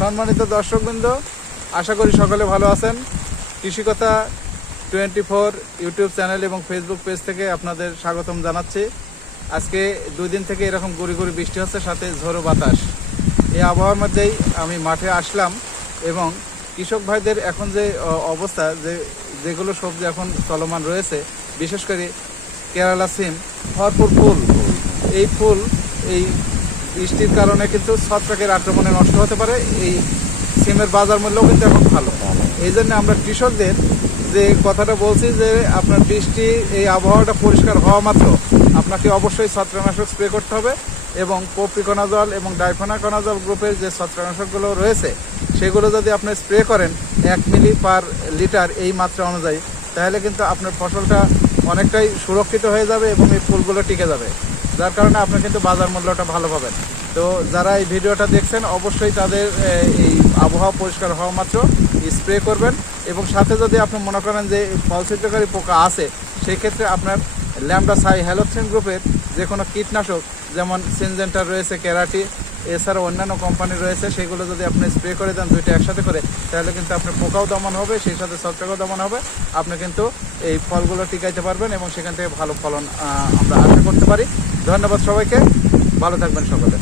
সম্মানিত দর্শকবৃন্দ, আশা করি সকলে ভালো আছেন। কৃষিকথা টোয়েন্টি ফোর ইউটিউব চ্যানেল এবং ফেসবুক পেজ থেকে আপনাদের স্বাগতম জানাচ্ছি। আজকে দুই দিন থেকে এরকম গুড়ি গুড়ি বৃষ্টি হচ্ছে, সাথে ঝোড়ো বাতাস। এই আবহাওয়ার মধ্যেই আমি মাঠে আসলাম এবং কৃষক ভাইদের এখন যে অবস্থা, যে, যেগুলো সবজি এখন চলমান রয়েছে, বিশেষ করে কেরালা সিম, ভরপুর ফুল। এই ফুল, এই বৃষ্টির কারণে কিন্তু ছত্রাকের আক্রমণে নষ্ট হতে পারে। এই সিমের বাজার মূল্যও কিন্তু এখন ভালো। এই জন্য আমরা কৃষকদের যে কথাটা বলছি যে আপনার বৃষ্টি, এই আবহাওয়াটা পরিষ্কার হওয়া মাত্র। আপনাকে অবশ্যই ছত্রাকনাশক স্প্রে করতে হবে এবং পপ্রিকোনাজল এবং ডাইফোনাকোনাজল গ্রুপের যে ছত্রাকনাশকগুলো রয়েছে, সেগুলো যদি আপনি স্প্রে করেন এক মিলি পার লিটার এই মাত্রা অনুযায়ী, তাহলে কিন্তু আপনার ফসলটা অনেকটাই সুরক্ষিত হয়ে যাবে এবং এই ফুলগুলো টিকে যাবে। যার কারণে আপনি কিন্তু বাজার মূল্যটা ভালো পাবেন। তো যারা এই ভিডিওটা দেখছেন, অবশ্যই তাদের এই আবহাওয়া পরিষ্কার হওয়া মাত্র। স্প্রে করবেন এবং সাথে যদি আপনি মনে করেন যে ফলসিদ্ধকারী পোকা আছে, সেক্ষেত্রে আপনার ল্যামডা সাই হ্যালোথ্রিন গ্রুপের যে কোনো কীটনাশক, যেমন সিনজেন্টার রয়েছে, ক্যারাটি এছাড়া অন্যান্য কোম্পানি রয়েছে, সেগুলো যদি আপনি স্প্রে করে দেন দুইটা একসাথে করে, তাহলে কিন্তু আপনার পোকাও দমন হবে, সেই সাথে ছত্রাকও দমন হবে। আপনি কিন্তু এই ফলগুলো টিকাইতে পারবেন এবং সেখান থেকে ভালো ফলন আমরা আশা করতে পারি। ধন্যবাদ সবাইকে। ভালো থাকবেন সকলে।